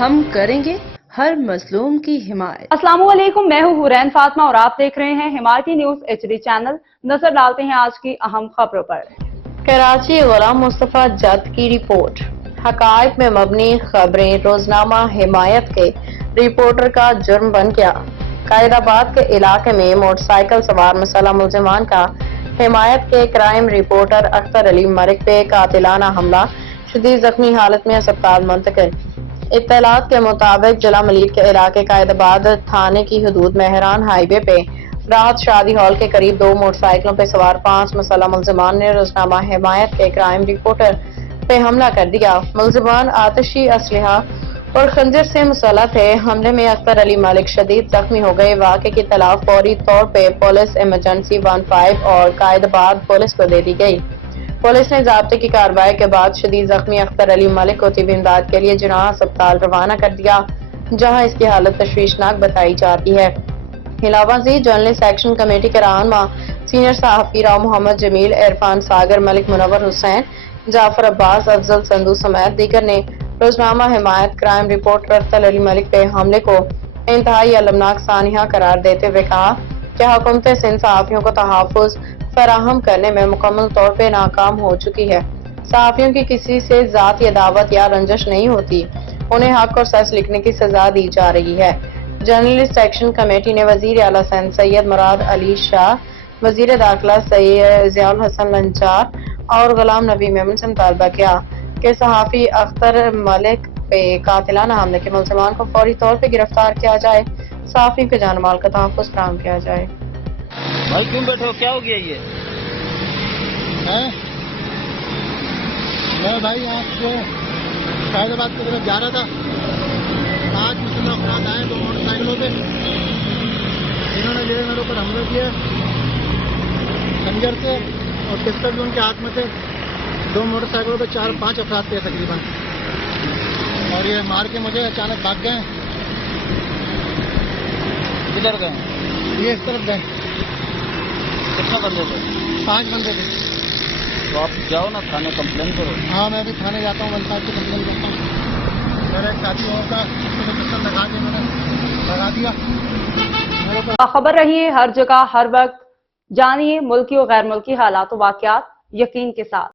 ہم کریں گے ہر مظلوم کی حمایت۔ السلام علیکم، میں ہوں حورین فاطمہ اور آپ دیکھ رہے ہیں حمایتی نیوز HD چینل۔ نظر ڈالتے ہیں آج کی اہم خبروں پر۔ کراچی غلام مصطفیٰ جت کی رپورٹ۔ حقائق میں مبنی خبریں روزنامہ حمایت کے رپورٹر کا جرم بن گیا۔ قائد آباد کے علاقے میں موٹر سائیکل سوار مسلح ملزمان کا حمایت کے کرائم رپورٹر اختر علی ملک پہ قاتلانہ حملہ، شدید زخمی حالت میں اسپتال منتقل۔ اطلاعات کے مطابق ضلع ملیر کے علاقے قائد آباد تھانے کی حدود مہران ہائی وے پہ رات شادی ہال کے قریب دو موٹر سائیکلوں پہ سوار 5 مسلح ملزمان نے روزنامہ حمایت کے کرائم رپورٹر پہ حملہ کر دیا۔ ملزمان آتشی اسلحہ اور خنجر سے مسلح تھے۔ حملے میں اختر علی ملک شدید زخمی ہو گئے۔ واقعے کی اطلاع فوری طور پہ پولیس ایمرجنسی 15 اور قائد آباد پولیس کو دے دی گئی۔ پولیس نے ضابطے کی کارروائی کے بعد شدید زخمی اختر علی ملک کو طبی امداد کے لیے جناح اسپتال روانہ کر دیا، جہاں اس کی حالت تشویشناک بتائی جاتی ہے۔ علاوہ ازیں جرنلسٹ ایکشن کمیٹی کے رہنما سینئر صحافی راؤ محمد جمیل، عرفان ساگر، ملک منور حسین، جعفر عباس، افضل سندھو سمیت دیگر نے روزنامہ حمایت کرائم رپورٹر اختر علی ملک پہ حملے کو انتہائی المناک سانحہ قرار دیتے ہوئے کہا کہ حکومت سندھ صحافیوں کو تحفظ فراہم کرنے میں مکمل طور پہ ناکام ہو چکی ہے۔ صحافیوں کی کسی سے ذاتی عداوت یا رنجش نہیں ہوتی، انہیں حق اور سچ لکھنے کی سزا دی جا رہی ہے۔ جرنلسٹ ایکشن کمیٹی نے وزیر اعلیٰ سندھ سید مراد علی شاہ، وزیر داخلہ ضیاء الحسن لنچار اور غلام نبی میمن سے مطالبہ کیا کہ صحافی اختر ملک پہ قاتلانہ حملے کے ملزمان کو فوری طور پہ گرفتار کیا جائے، صحافی کے جان مال کا تحفظ فراہم کیا جائے۔ بھائی کیوں بیٹھے ہو، کیا ہو گیا یہ؟ میں بھائی یہاں سے قائد آباد کی طرف جا رہا تھا، 5 مسلح افراد آئے 2 موٹر سائیکلوں پہ، انہوں نے میرے اوپر حملہ کیا خنجر سے اور پستل بھی ان کے ہاتھ میں تھے۔ 2 موٹر سائیکلوں پہ 4-5 افراد تھے تقریباً، اور یہ مار کے مجھے اچانک بھاگ گئے۔ کدھر گئے؟ یہ اس طرف گئے۔ کتنے بندے تھے؟ 5 بندے تھے۔ تو آپ جاؤ نا تھانے، کمپلین کرو۔ ہاں میں بھی تھانے جاتا ہوں، 1 کی کمپلین کرتا ہوں۔ میرا ایک ساتھی ہوگا، اس کو پستل لگا کے میں نے لگا دیا۔ باخبر رہیے ہر جگہ ہر وقت، جانیے ملکی اور غیر ملکی حالات و واقعات یقین کے ساتھ۔